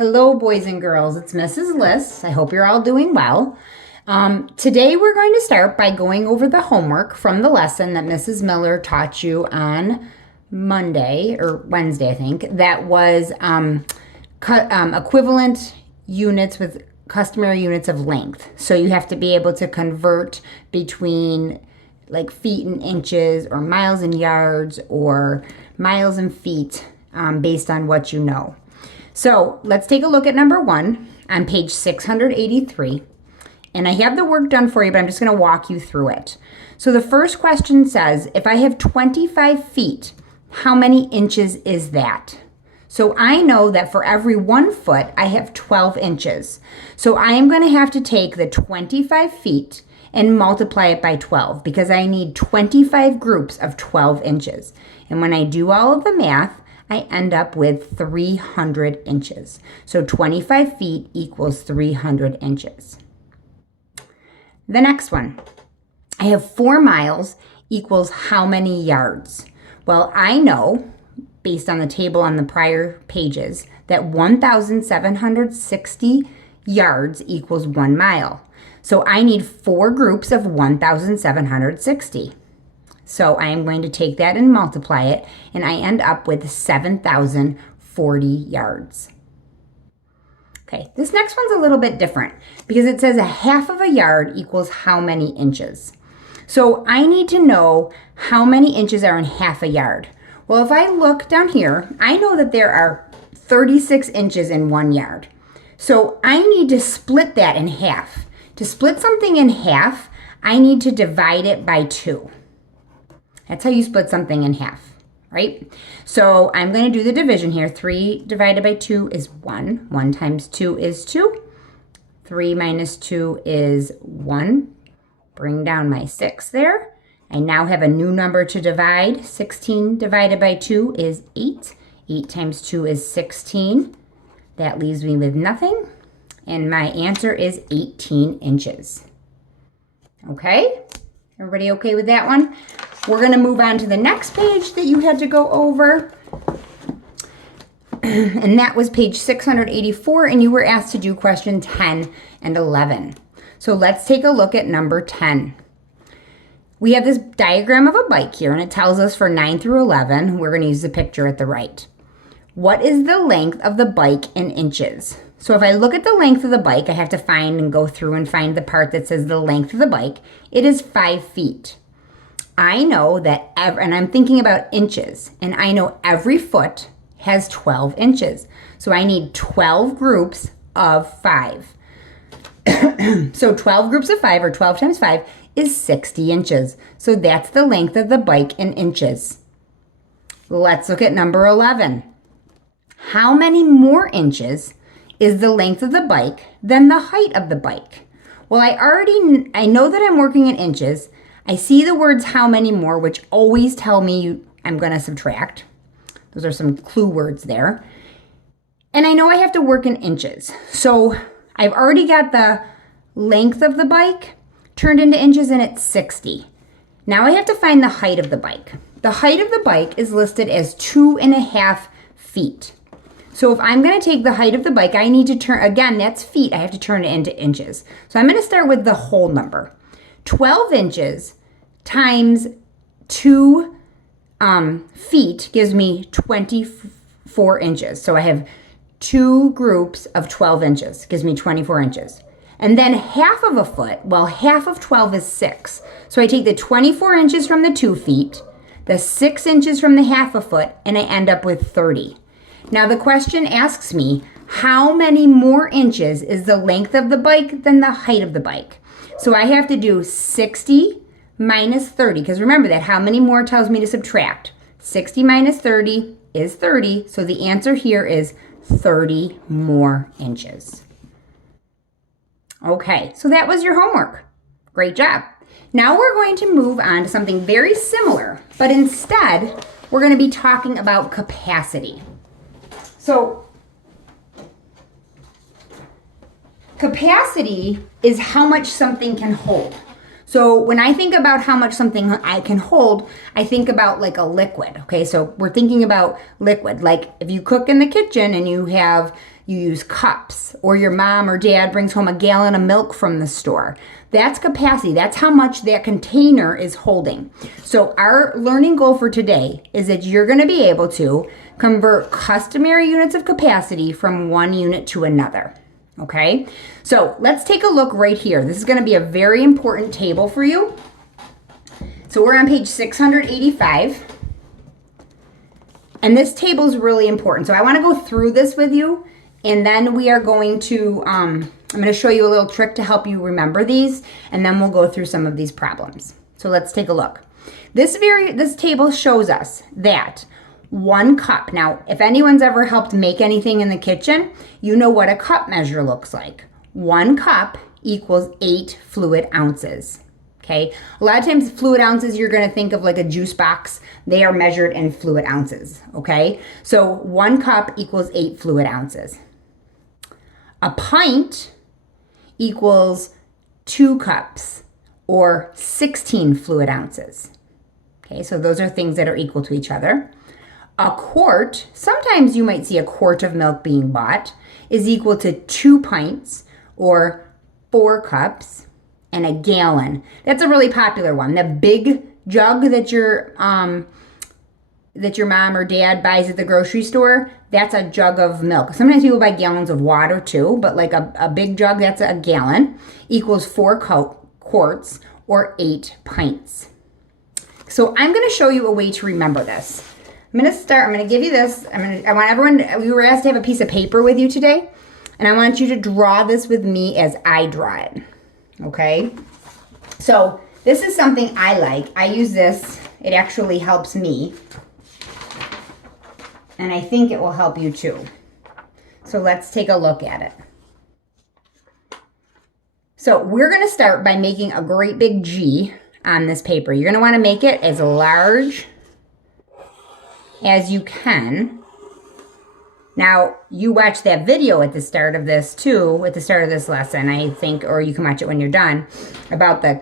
Hello, boys and girls. It's Mrs. Liss. I hope you're all doing well. Today we're going to start by going over the homework from the lesson that Mrs. Miller taught you on Monday or Wednesday, I think. That was equivalent units with customary units of length. So you have to be able to convert between like feet and inches or miles and yards or miles and feet based on what you know. So let's take a look at number 1 on page 683. And I have the work done for you, but I'm just going to walk you through it. So the first question says, if I have 25 feet, how many inches is that? So I know that for every 1 foot, I have 12 inches. So I am going to have to take the 25 feet and multiply it by 12 because I need 25 groups of 12 inches. And when I do all of the math, I end up with 300 inches. So 25 feet equals 300 inches. The next one, I have 4 miles equals how many yards? Well, I know, based on the table on the prior pages, that 1,760 yards equals 1 mile. So I need 4 groups of 1,760. So I am going to take that and multiply it, and I end up with 7,040 yards. Okay, this next one's a little bit different because it says a half of a yard equals how many inches. So I need to know how many inches are in half a yard. Well, if I look down here, I know that there are 36 inches in 1 yard. So I need to split that in half. To split something in half, I need to divide it by 2. That's how you split something in half, right? So I'm going to do the division here. 3 divided by 2 is 1. 1 times 2 is 2. 3 minus 2 is 1. Bring down my 6 there. I now have a new number to divide. 16 divided by 2 is 8. 8 times 2 is 16. That leaves me with nothing. And my answer is 18 inches. Okay? Everybody okay with that one? We're going to move on to the next page that you had to go over. And that was page 684, and you were asked to do question 10 and 11. So let's take a look at number 10. We have this diagram of a bike here, and it tells us for 9 through 11, we're going to use the picture at the right. What is the length of the bike in inches? So if I look at the length of the bike, I have to find and go through and find the part that says the length of the bike. It is 5 feet. I know that, and I'm thinking about inches, and I know every foot has 12 inches. So I need 12 groups of 5. So 12 groups of 5, or 12 times 5, is 60 inches. So that's the length of the bike in inches. Let's look at number 11. How many more inches is the length of the bike than the height of the bike? Well, I know that I'm working in inches. I see the words how many more, which always tell me I'm going to subtract. Those are some clue words there. And I know I have to work in inches. So I've already got the length of the bike turned into inches, and it's 60. Now I have to find the height of the bike. The height of the bike is listed as 2.5 feet. So if I'm going to take the height of the bike, I need to turn, again, that's feet. I have to turn it into inches. So I'm going to start with the whole number. 12 inches times 2 feet gives me 24 inches. So I have 2 groups of 12 inches, gives me 24 inches. And then half of a foot, well, half of 12 is 6. So I take the 24 inches from the 2 feet, the 6 inches from the half a foot, and I end up with 30. Now the question asks me, how many more inches is the length of the bike than the height of the bike? So I have to do 60 minus 30, because remember that how many more tells me to subtract. 60 minus 30 is 30, so the answer here is 30 more inches. Okay, so that was your homework. Great job. Now we're going to move on to something very similar, but instead we're going to be talking about capacity. So capacity is how much something can hold. So when I think about how much something I can hold, I think about like a liquid. Okay, so we're thinking about liquid. Like if you cook in the kitchen and you use cups, or your mom or dad brings home a gallon of milk from the store. That's capacity. That's how much that container is holding. So our learning goal for today is that you're going to be able to convert customary units of capacity from one unit to another. Okay, so let's take a look right here. This is going to be a very important table for you. So we're on page 685. And this table is really important. So I want to go through this with you, and then we are going to, I'm going to show you a little trick to help you remember these, and then we'll go through some of these problems. So let's take a look. This table shows us that 1 cup. Now, if anyone's ever helped make anything in the kitchen, you know what a cup measure looks like. 1 cup equals 8 fluid ounces. Okay, a lot of times fluid ounces, you're going to think of like a juice box. They are measured in fluid ounces. Okay, so 1 cup equals 8 fluid ounces. A pint equals 2 cups or 16 fluid ounces. Okay, so those are things that are equal to each other. A quart, sometimes you might see a quart of milk being bought, is equal to 2 pints or 4 cups. And a gallon. That's a really popular one. The big jug that your mom or dad buys at the grocery store, that's a jug of milk. Sometimes people buy gallons of water too, but like a big jug, that's a gallon, equals 4 quarts or 8 pints. So I'm going to show you a way to remember this. I'm going to give you this. I want everyone, we were asked to have a piece of paper with you today, and I want you to draw this with me as I draw it. Okay, so this is something I like. I use this. It actually helps me. And I think it will help you too. So let's take a look at it. So we're going to start by making a great big G on this paper. You're going to want to make it as large as you can. Now, you watch that video at the start of this too, at the start of this lesson, I think, or you can watch it when you're done, about the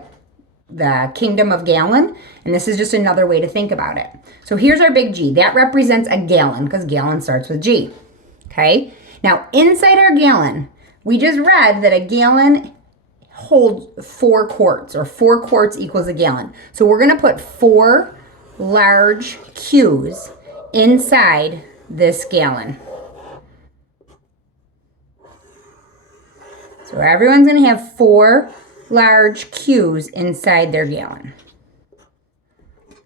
kingdom of gallon. And this is just another way to think about it. So here's our big G. That represents a gallon because gallon starts with G. Okay? Now, inside our gallon, we just read that a gallon holds 4 quarts, or 4 quarts equals a gallon. So we're going to put 4 large Q's inside this gallon. So everyone's going to have 4 large Q's inside their gallon.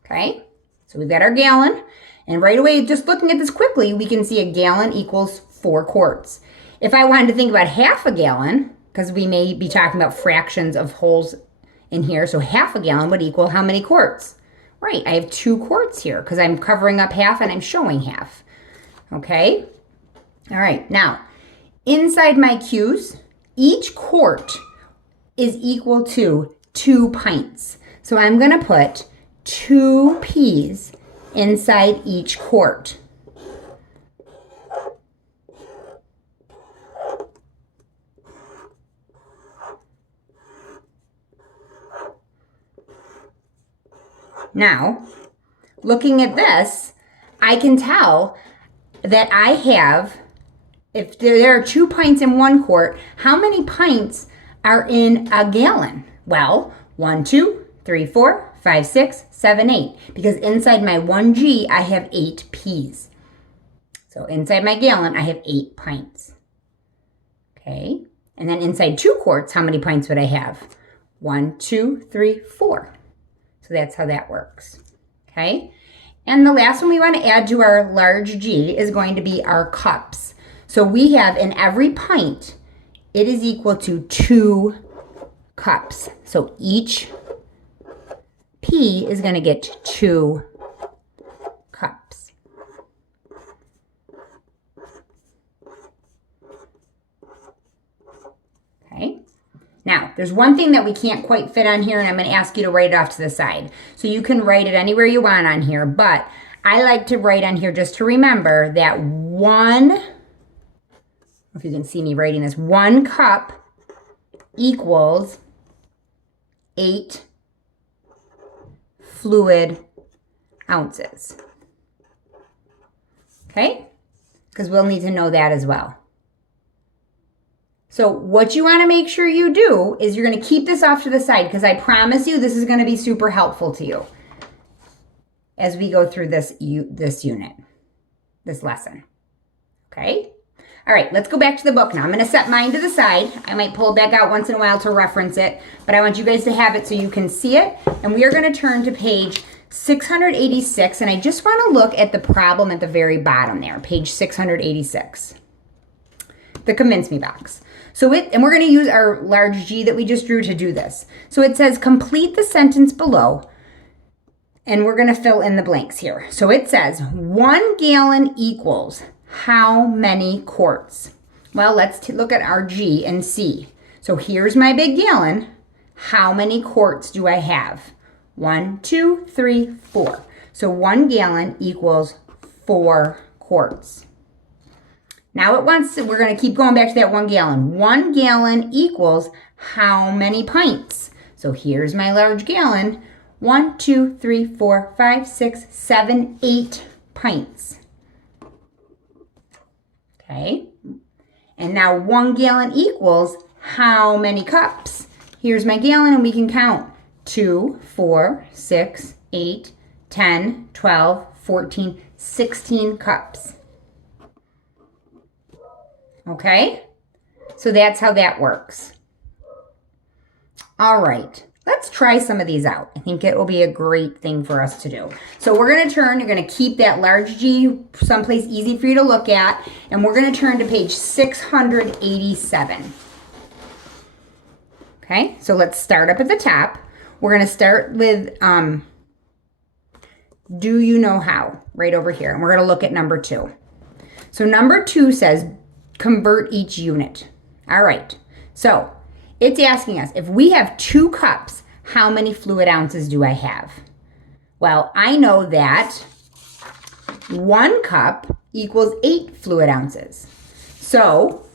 Okay, so we've got our gallon. And right away, just looking at this quickly, we can see a gallon equals 4 quarts. If I wanted to think about half a gallon, because we may be talking about fractions of wholes in here, so half a gallon would equal how many quarts? Right, I have 2 quarts here because I'm covering up half and I'm showing half. Okay, all right, now inside my Q's, each quart is equal to 2 pints. So I'm going to put 2 P's inside each quart. Now, looking at this, I can tell that I have, if there are 2 pints in 1 quart, how many pints are in a gallon? Well, 1, 2, 3, 4, 5, 6, 7, 8. Because inside my 1G, I have 8 P's. So inside my gallon, I have 8 pints. Okay. And then inside 2 quarts, how many pints would I have? 1, 2, 3, 4. So that's how that works. Okay. And the last one we want to add to our large G is going to be our cups. So we have in every pint, it is equal to 2 cups. So each P is going to get 2 cups. Okay. Now, there's one thing that we can't quite fit on here, and I'm going to ask you to write it off to the side. So you can write it anywhere you want on here, but I like to write on here just to remember that 1, if you can see me writing this, 1 cup equals 8 fluid ounces. Okay? Because we'll need to know that as well. So what you want to make sure you do is you're going to keep this off to the side because I promise you this is going to be super helpful to you as we go through this unit, this lesson. Okay? All right, let's go back to the book now. I'm going to set mine to the side. I might pull it back out once in a while to reference it, but I want you guys to have it so you can see it. And we are going to turn to page 686, and I just want to look at the problem at the very bottom there, page 686, the convince me box. And we're going to use our large G that we just drew to do this. So it says complete the sentence below, and we're going to fill in the blanks here. So it says 1 gallon equals how many quarts? Well, let's look at our G and see. So here's my big gallon. How many quarts do I have? 1, 2, 3, 4. So 1 gallon equals 4 quarts. Now we're going to keep going back to that 1 gallon. 1 gallon equals how many pints? So here's my large gallon. 1, 2, 3, 4, 5, 6, 7, 8 pints. Okay. And now 1 gallon equals how many cups? Here's my gallon and we can count. 2, 4, 6, 8, 10, 12, 14, 16 cups. Okay? So that's how that works. All right. Let's try some of these out. I think it will be a great thing for us to do. So we're going to turn, you're going to keep that large G someplace easy for you to look at, and we're going to turn to page 687. Okay, so let's start up at the top. We're going to start with do you know how, right over here. And we're going to look at number 2. So number 2 says convert each unit. All right, so it's asking us, if we have 2 cups, how many fluid ounces do I have? Well, I know that 1 cup equals 8 fluid ounces. So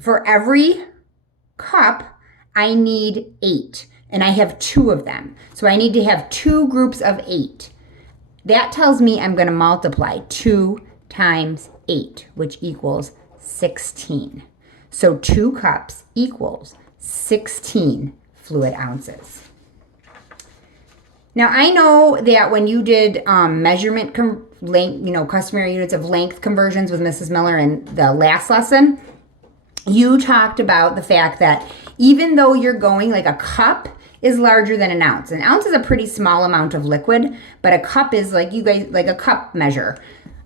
for every cup, I need 8, and I have 2 of them. So I need to have 2 groups of 8. That tells me I'm going to multiply 2 times 8, which equals 16. So 2 cups equals 16 fluid ounces. Now I know that when you did measurement length, customary units of length conversions with Mrs. Miller in the last lesson, you talked about the fact that even though you're going like a cup is larger than an ounce. An ounce is a pretty small amount of liquid, but a cup is like a cup measure.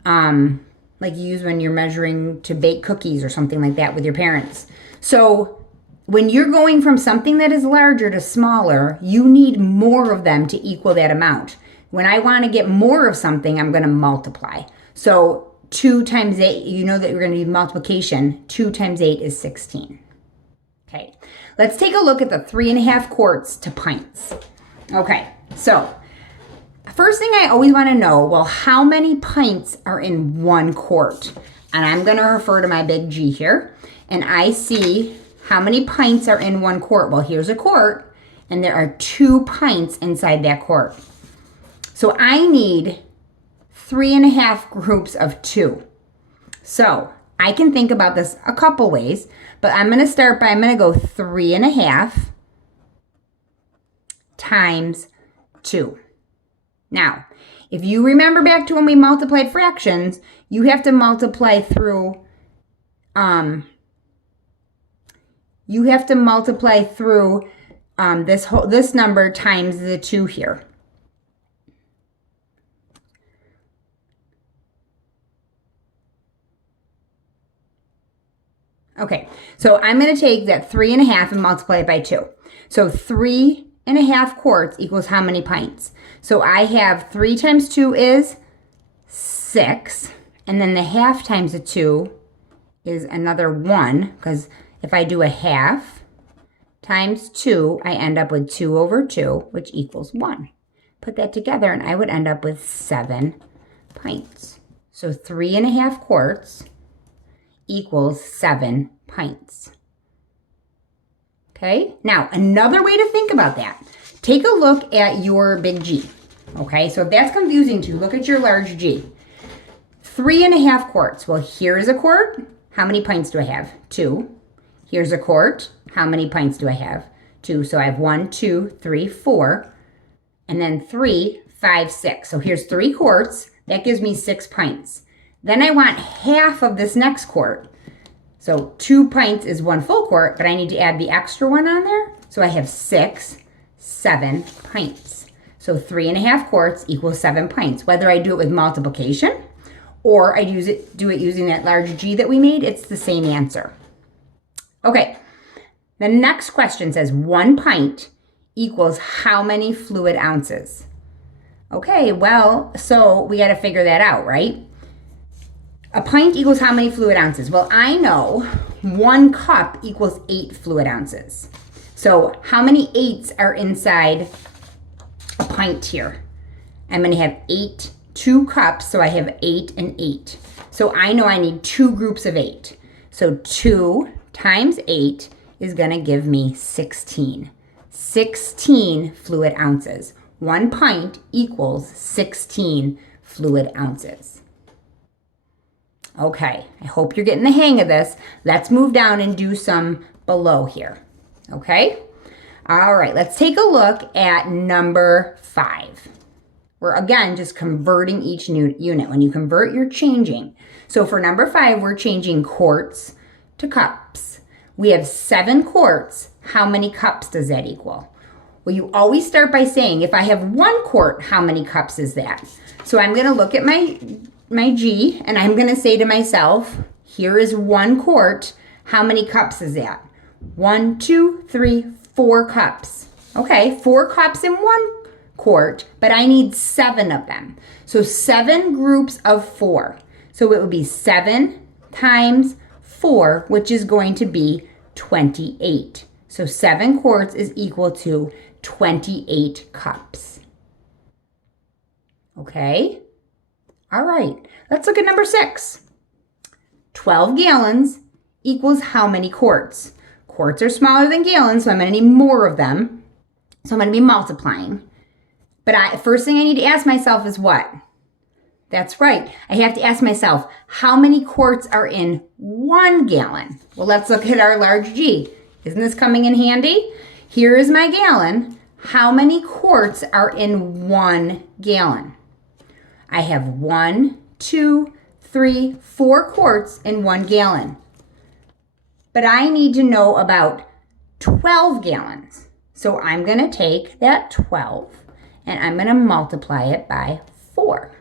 Like you use when you're measuring to bake cookies or something like that with your parents. So when you're going from something that is larger to smaller, you need more of them to equal that amount. When I want to get more of something, I'm going to multiply. So 2 times 8, you know that you're going to need multiplication. 2 times 8 is 16. Okay, let's take a look at the 3.5 quarts to pints. Okay, so first thing I always want to know, well, how many pints are in 1 quart? And I'm going to refer to my big G here. And I see how many pints are in 1 quart. Well, here's a quart, and there are 2 pints inside that quart. So I need 3.5 groups of 2. So I can think about this a couple ways, but I'm going to start by, I'm going to go 3.5 times 2. Now, if you remember back to when we multiplied fractions, you have to multiply through, this number times the 2 here. Okay, so I'm going to take that 3.5 and multiply it by 2. So 3.5 quarts equals how many pints? So I have 3 times 2 is 6, and then the half times the 2 is another 1, because if I do a half times 2, I end up with 2 over 2, which equals 1. Put that together, and I would end up with 7 pints. So 3.5 quarts equals 7 pints. Okay, now another way to think about that. Take a look at your big G. Okay, so if that's confusing to you, look at your large G. 3.5 quarts. Well, here's a quart. How many pints do I have? 2. Here's a quart. How many pints do I have? 2. So I have 1, 2, 3, 4. And then 3, 5, 6. So here's 3 quarts. That gives me 6 pints. Then I want half of this next quart. So 2 pints is 1 full quart, but I need to add the extra one on there. So I have 6, 7 pints. So 3.5 quarts equals 7 pints. Whether I do it with multiplication or I do it using that large G that we made, it's the same answer. Okay, the next question says 1 pint equals how many fluid ounces? Okay, well, so we got to figure that out, right? A pint equals how many fluid ounces? Well, I know 1 cup equals 8 fluid ounces. So how many 8s are inside a pint here? I'm going to have 2 cups, so I have 8 and 8. So I know I need 2 groups of 8. So 2 times 8 is going to give me 16. 16 fluid ounces. 1 pint equals 16 fluid ounces. Okay, I hope you're getting the hang of this. Let's move down and do some below here. Okay? All right, let's take a look at number 5. We're, again, just converting each new unit. When you convert, you're changing. So for number 5, we're changing quarts to cups. We have 7 quarts. How many cups does that equal? Well, you always start by saying, if I have 1 quart, how many cups is that? So I'm going to look at my G, and I'm going to say to myself, here is 1 quart. How many cups is that? 1, 2, 3, 4 cups. Okay, 4 cups in 1 quart, but I need 7 of them. So 7 groups of 4. So it would be 7 times 4, which is going to be 28. So 7 quarts is equal to 28 cups. Okay? All right, let's look at number 6. 12 gallons equals how many quarts? Quarts are smaller than gallons, so I'm going to need more of them. So I'm going to be multiplying. But first thing I need to ask myself is what? That's right. I have to ask myself, how many quarts are in 1 gallon? Well, let's look at our large G. Isn't this coming in handy? Here is my gallon. How many quarts are in 1 gallon? I have 1, 2, 3, 4 quarts in 1 gallon. But I need to know about 12 gallons. So I'm going to take that 12 and I'm going to multiply it by 4.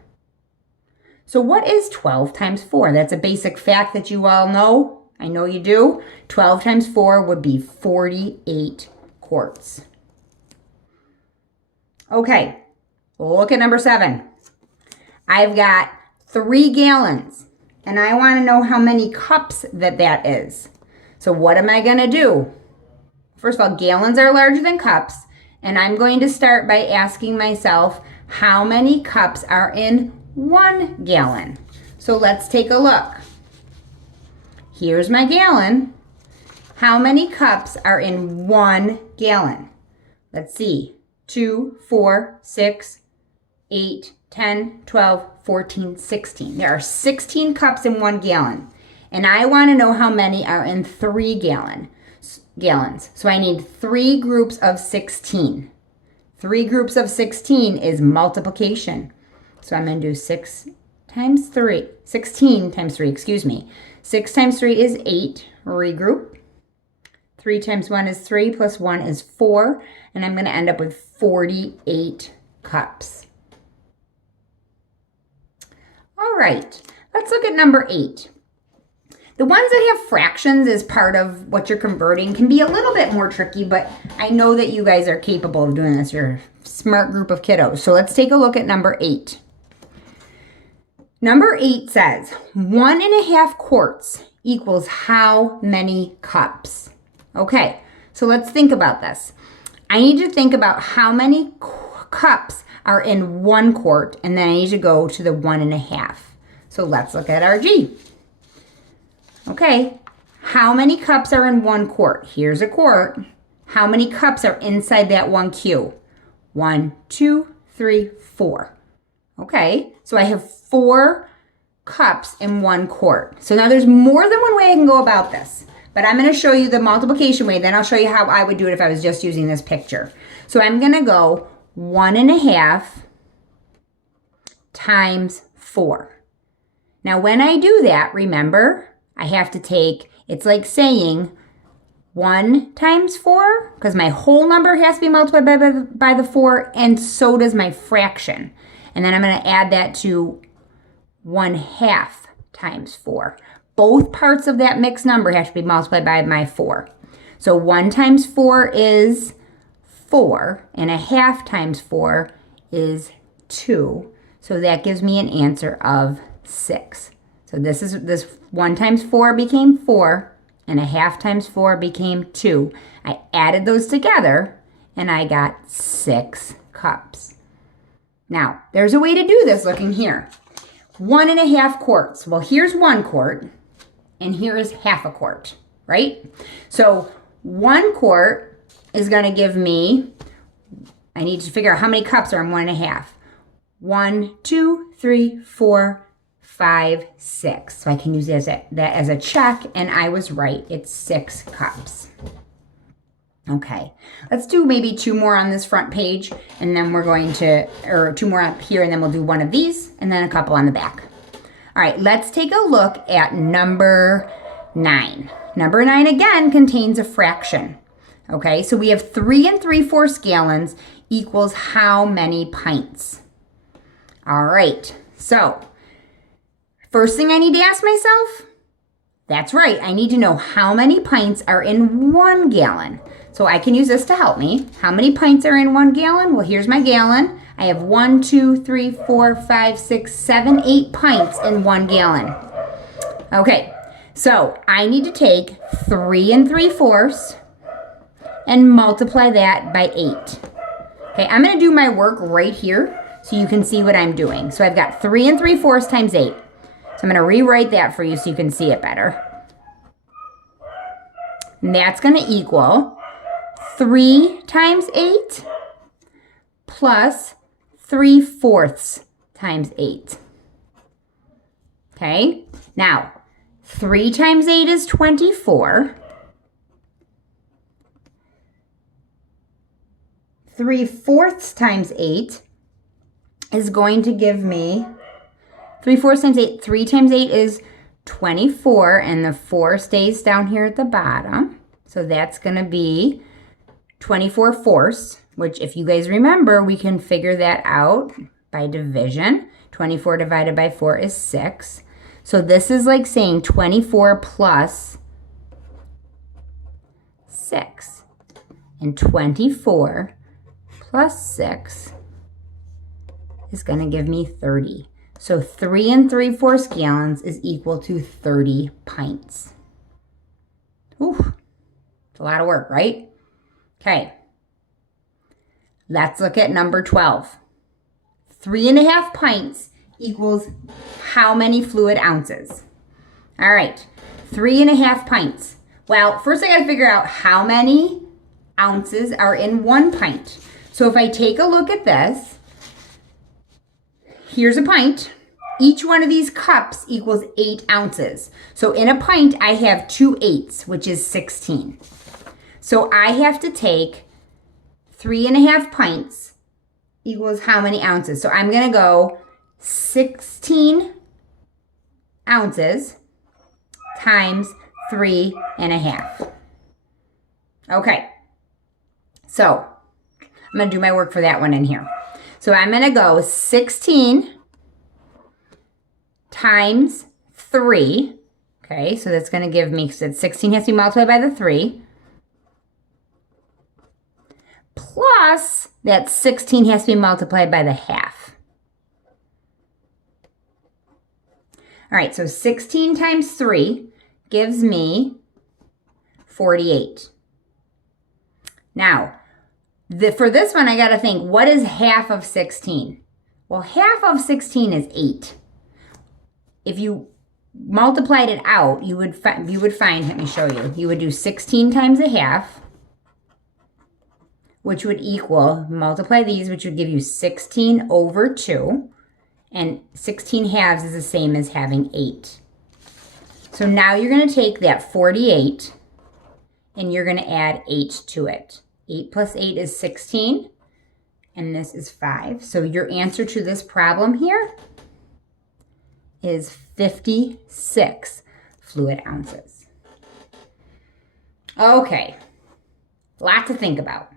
So what is 12 times 4? That's a basic fact that you all know. I know you do. 12 times 4 would be 48 quarts. Okay, look at number 7. I've got 3 gallons, and I want to know how many cups that is. So what am I going to do? First of all, gallons are larger than cups, and I'm going to start by asking myself how many cups are in 1 gallon. So let's take a look. Here's my gallon. How many cups are in 1 gallon? Let's see. 2, 4, 6, 8, 10, 12, 14, 16. There are 16 cups in 1 gallon. And I want to know how many are in 3 gallons. So I need 3 groups of 16. 3 groups of 16 is multiplication. So I'm going to do 16 times 3, 6 times 3 is 8, regroup. 3 times 1 is 3, plus 1 is 4. And I'm going to end up with 48 cups. All right, let's look at number 8. The ones that have fractions as part of what you're converting can be a little bit more tricky, but I know that you guys are capable of doing this. You're a smart group of kiddos. So let's take a look at number 8. Number 8 says 1.5 quarts equals how many cups? Okay, so let's think about this. I need to think about how many cups are in 1 quart, and then I need to go to the 1.5. So let's look at our G. Okay, how many cups are in 1 quart? Here's a quart. How many cups are inside that 1 Q? 1, 2, 3, 4. Okay, so I have 4 cups in 1 quart. So now there's more than one way I can go about this, but I'm going to show you the multiplication way. Then I'll show you how I would do it if I was just using this picture. So I'm going to go 1.5 times 4. Now when I do that, remember, I have to take, it's like saying 1 times 4, because my whole number has to be multiplied by the 4, and so does my fraction. And then I'm going to add that to 1/2 times 4. Both parts of that mixed number have to be multiplied by my 4. So 1 times 4 is 4, and 1/2 times 4 is 2. So that gives me an answer of 6. So this 1 times 4 became 4, and 1/2 times 4 became 2. I added those together, and I got 6 cups. Now, there's a way to do this looking here. 1.5 quarts. Well, here's 1 quart, and here is 1/2 quart, right? So 1 quart is going to give me, I need to figure out how many cups are in 1.5. 1, 2, 3, 4, 5, 6. So I can use that as a check, and I was right. It's 6 cups. Okay, let's do maybe 2 more on this front page, and then we're going to, or 2 more up here, and then we'll do 1 of these, and then a couple on the back. All right, let's take a look at number 9. Number 9, again, contains a fraction. Okay, so we have 3 3/4 gallons equals how many pints? All right, so first thing I need to ask myself, that's right, I need to know how many pints are in 1 gallon. So I can use this to help me. How many pints are in 1 gallon? Well, here's my gallon. I have 1, 2, 3, 4, 5, 6, 7, 8 pints in 1 gallon. Okay, so I need to take 3 3/4 and multiply that by 8. Okay, I'm going to do my work right here so you can see what I'm doing. So I've got 3 3/4 times 8. So I'm going to rewrite that for you so you can see it better. And that's going to equal 3 times 8 plus 3/4 times 8. Okay, now 3 times 8 is 24. 3/4 times 8 is going to give me 3/4 times 8. 3 times 8 is 24, and the 4 stays down here at the bottom. So that's going to be 24/4, which if you guys remember, we can figure that out by division. 24 divided by 4 is 6. So this is like saying 24 plus 6. And 24 plus 6 is going to give me 30. So 3 3/4 gallons is equal to 30 pints. Whew, it's a lot of work, right? Okay, let's look at number 12. 3.5 pints equals how many fluid ounces? All right, 3.5 pints. Well, first I got to figure out how many ounces are in 1 pint. So if I take a look at this, here's a pint. Each one of these cups equals 8 ounces. So in a pint, I have 2 eighths, which is 16. So I have to take 3.5 pints equals how many ounces? So I'm going to go 16 ounces times 3.5. Okay, so I'm going to do my work for that one in here. So I'm going to go 16 times 3. Okay, so that's going to give me, because 16 has to be multiplied by the 3. Plus, that 16 has to be multiplied by the half. All right, so 16 times 3 gives me 48. Now, for this one, I got to think, what is half of 16? Well, half of 16 is 8. If you multiplied it out, you would find, let me show you. You would do 16 times a half, which would equal, multiply these, which would give you 16 over 2. And 16 halves is the same as having 8. So now you're going to take that 48 and you're going to add 8 to it. 8 plus 8 is 16, and this is 5. So your answer to this problem here is 56 fluid ounces. Okay, lot to think about.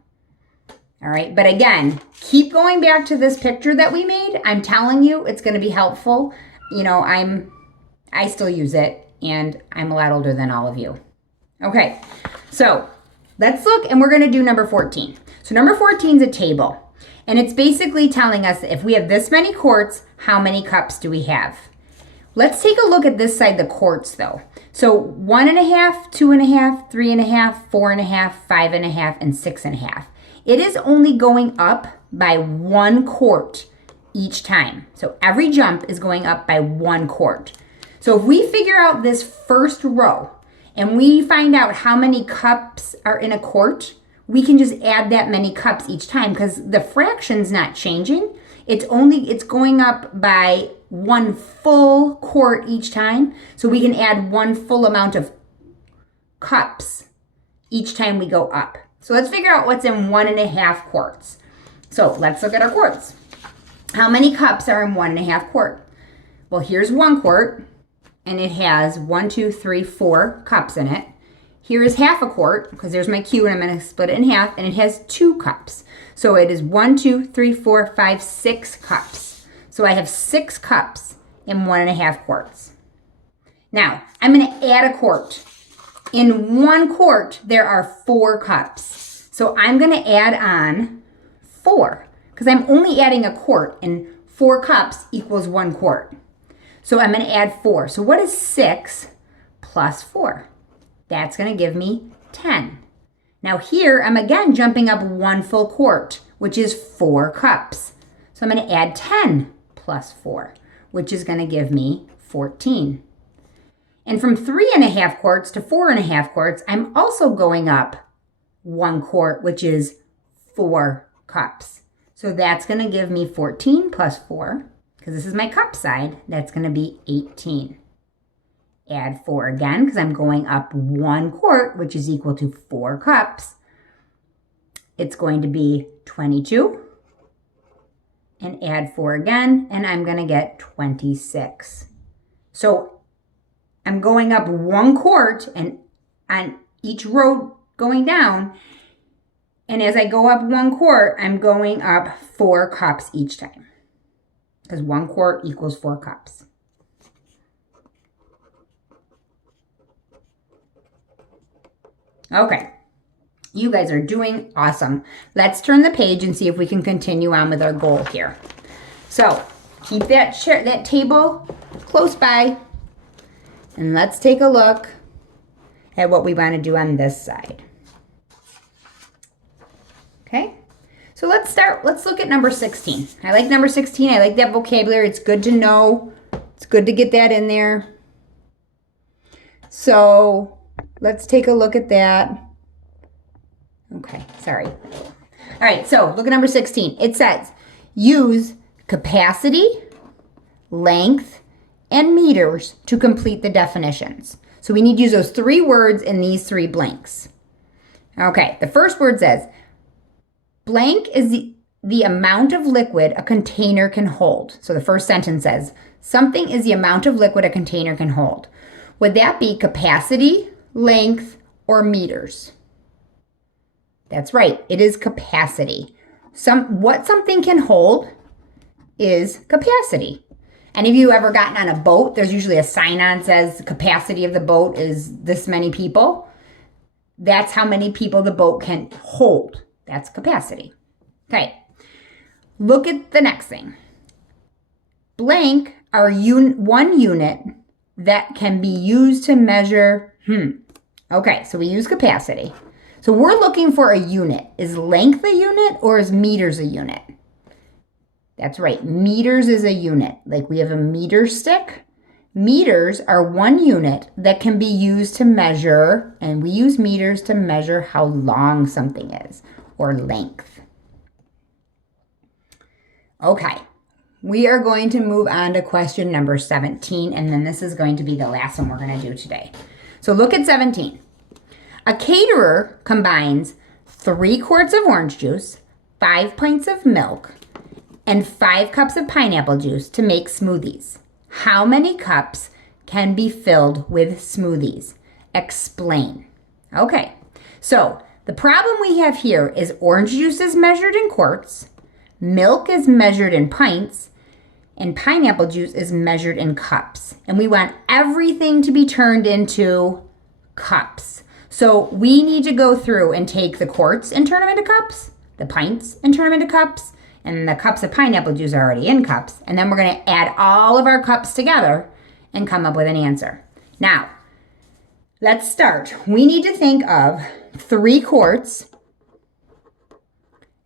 All right, but again, keep going back to this picture that we made. I'm telling you, it's going to be helpful. You know, I still use it, and I'm a lot older than all of you. Okay, so let's look, and we're going to do number 14. So number 14 is a table, and it's basically telling us if we have this many quarts, how many cups do we have? Let's take a look at this side, the quarts, though. So 1.5, 2.5, 3.5, 4.5, 5.5, and 6.5. It is only going up by 1 quart each time. So every jump is going up by 1 quart. So if we figure out this first row and we find out how many cups are in a quart, we can just add that many cups each time because the fraction's not changing. It's going up by 1 full quart each time. So we can add 1 full amount of cups each time we go up. So let's figure out what's in 1.5 quarts. So let's look at our quarts. How many cups are in 1.5 quart? Well, here's 1 quart, and it has 1, 2, 3, 4 cups in it. Here is half a quart, because there's my cube, and I'm going to split it in half, and it has 2 cups. So it is 1, 2, 3, 4, 5, 6 cups. So I have 6 cups in 1.5 quarts. Now, I'm going to add a quart. In 1 quart, there are 4 cups. So I'm going to add on 4, because I'm only adding a quart, and 4 cups equals 1 quart. So I'm going to add 4. So what is 6 plus 4? That's going to give me 10. Now here, I'm again jumping up 1 full quart, which is 4 cups. So I'm going to add 10 plus 4, which is going to give me 14. And from 3.5 quarts to 4.5 quarts, I'm also going up 1 quart, which is 4 cups. So that's going to give me 14 plus 4, because this is my cup side, that's going to be 18. Add 4 again, because I'm going up 1 quart, which is equal to 4 cups. It's going to be 22. And add 4 again, and I'm going to get 26. So I'm going up 1 quart, and on each row going down, and as I go up 1 quart, I'm going up 4 cups each time, because 1 quart equals 4 cups. Okay, you guys are doing awesome. Let's turn the page and see if we can continue on with our goal here. So keep that table close by, and let's take a look at what we want to do on this side. Okay, so let's look at number 16. I like number 16. I like that vocabulary. It's good to know. It's good to get that in there. So let's take a look at that. Okay, sorry. All right, so look at number 16. It says, use capacity, length, and meters to complete the definitions. So we need to use those 3 words in these 3 blanks. Okay, the first word says, blank is the amount of liquid a container can hold. So the first sentence says, something is the amount of liquid a container can hold. Would that be capacity, length, or meters? That's right, it is capacity. What something can hold is capacity. Any of you ever gotten on a boat? There's usually a sign on that says the capacity of the boat is this many people. That's how many people the boat can hold. That's capacity. Okay, look at the next thing. Blank are 1 unit that can be used to measure, Okay, so we use capacity. So we're looking for a unit. Is length a unit or is meters a unit? That's right, meters is a unit. Like we have a meter stick. Meters are 1 unit that can be used to measure, and we use meters to measure how long something is, or length. Okay, we are going to move on to question number 17, and then this is going to be the last one we're going to do today. So look at 17. A caterer combines 3 quarts of orange juice, 5 pints of milk, and 5 cups of pineapple juice to make smoothies. How many cups can be filled with smoothies? Explain. Okay, so the problem we have here is orange juice is measured in quarts, milk is measured in pints, and pineapple juice is measured in cups. And we want everything to be turned into cups. So we need to go through and take the quarts and turn them into cups, the pints and turn them into cups, and the cups of pineapple juice are already in cups. And then we're going to add all of our cups together and come up with an answer. Now, let's start. We need to think of 3 quarts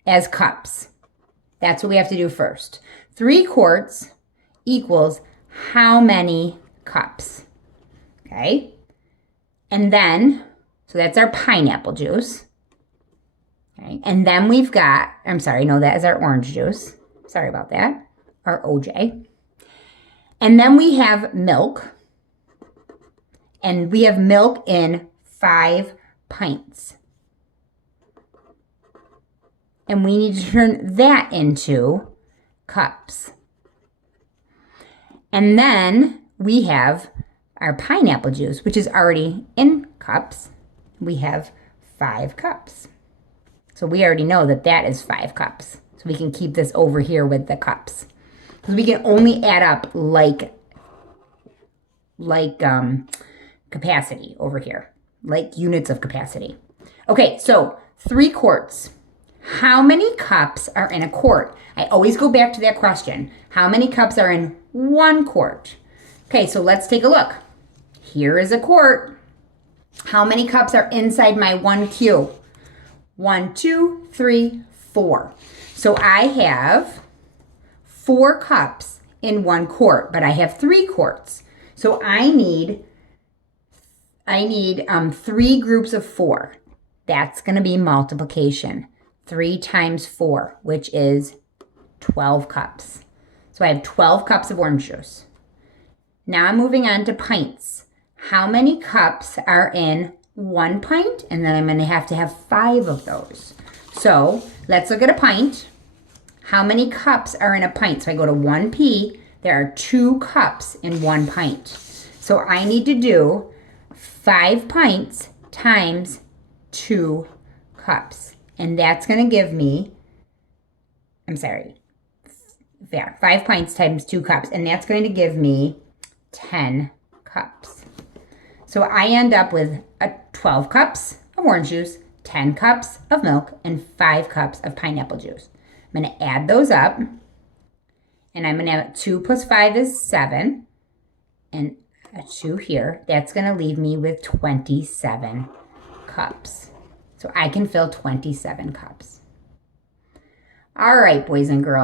as cups. That's what we have to do first. 3 quarts equals how many cups? Okay? And then, so that's our pineapple juice. Okay, and then we've got, that is our orange juice. Sorry about that. Our OJ. And then we have milk. And we have milk in 5 pints. And we need to turn that into cups. And then we have our pineapple juice, which is already in cups. We have 5 cups. So we already know that that is 5 cups. So we can keep this over here with the cups. Because we can only add up like capacity over here. Like units of capacity. Okay, so 3 quarts. How many cups are in a quart? I always go back to that question. How many cups are in 1 quart? Okay, so let's take a look. Here is a quart. How many cups are inside my 1Q? 1, 2, 3, 4. So I have 4 cups in 1 quart, but I have 3 quarts. So I need 3 groups of 4. That's going to be multiplication. 3 times 4, which is 12 cups. So I have 12 cups of orange juice. Now I'm moving on to pints. How many cups are in 1 pint? And then I'm going to have 5 of those. So let's look at a pint. How many cups are in a pint? So I go to 1P. There are 2 cups in 1 pint. So I need to do 5 pints times 2 cups. And that's going to give me, 5 pints times 2 cups. And that's going to give me 10 cups. So I end up with 12 cups of orange juice, 10 cups of milk, and 5 cups of pineapple juice. I'm going to add those up. And I'm going to have 2 plus 5 is 7. And a 2 here. That's going to leave me with 27 cups. So I can fill 27 cups. All right, boys and girls.